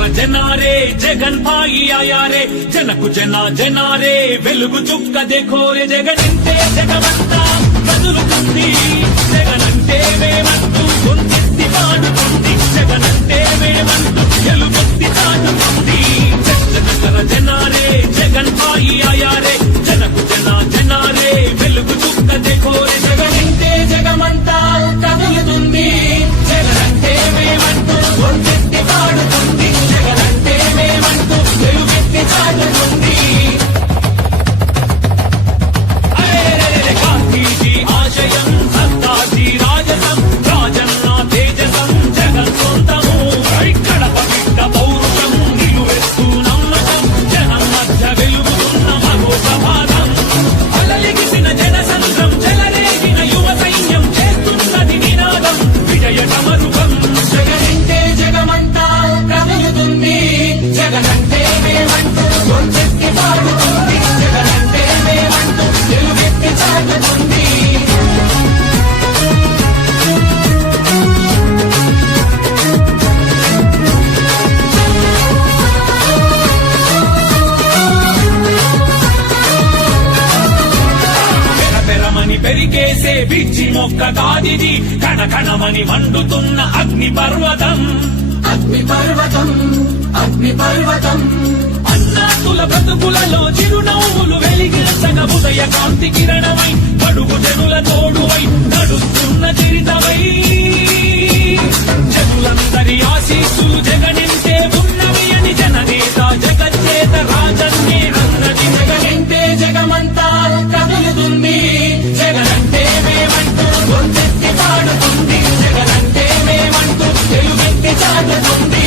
జన జనారే జగన్ భాయి ఆయా రే జనకు జనారే వెలుగు చుక్క దేఖోరే జగనంటే జగమంతా కదులుతుంది జగనంటే మేమంటూ గొంతెత్తి పాడుతుంది జగనంటే మేమంటూ ఎలుగెత్తి చాటుతుంది జన జనారే జగన్ భాయి ఆయా రే జనకు జనారే వెలుగు చుక్క దేఖోరే జగనంటే జగమంతా కదులుతుంది జగనంటే మేమంటూ గొంతెత్తి పాడుతుంది జగనంటే మేమంటూ వెలుగెత్తి చాటుతుంది గాంధీజీ ఆశయం సర్దార్జీ రాజసం రాజన్న తేజసం జగన్ సొంతము కడప బిడ్డ పౌరుషం నిలువెత్తు నమ్మకం జనం మధ్య వెలుగుతున్న మరో ప్రభాతం అలలిగిసిన జన సంద్రం చెలరేగిన యువ సైన్యం చేస్తున్నది నినాదం విజయ సమరుపం జగనంటే జగమంతా కదులుతుంది జగనంటే మేమంటూ గొంతెత్తి పాడుతుంది జగనంటే మేమంటూ వెలుగెత్తి చాటుతుంది పెరమని పెరిగేసే బిచ్చి మొక్క కాదిది కణకణమని మండుతున్న అగ్ని పర్వతం అగ్ని పర్వతం అగ్ని పర్వతం అన్నాతుల బ్రతుకులలో చిరునవ్వులు వెలిగించగ ఉదయ కాంతి కిరణమై కడుగు జనుల తోడువై నడుస్తున్న చరితవై జనులందరి ఆశీస్సులు జగనింటే ఉన్నవి అని జననేత జగచ్చేత రాజన్నే అన్నది జగనింటే జగమంతా కదులుతుంది జగనంటే మేమంటూ గొంతెత్తి పాడుతుంది జగనంటే మేమంటూ వెలుగెత్తి చాటుతుంది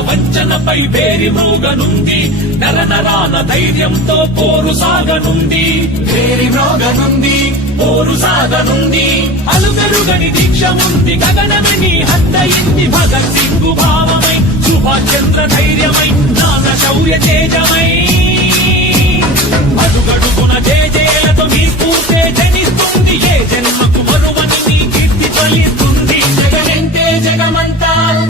వంచనపై వేరి మోగనుంది నరనరాన ధైర్యంతో పోరు సాగనుంది వేరి మోగనుంది పోరు సాగనుంది అలుగరుగని దీక్ష ఉంది గగనమని హద్దయింది భగత్ సింగ్ భావమై సుభాష్ చంద్ర ధైర్యమై నాన్న శౌర్య తేజమై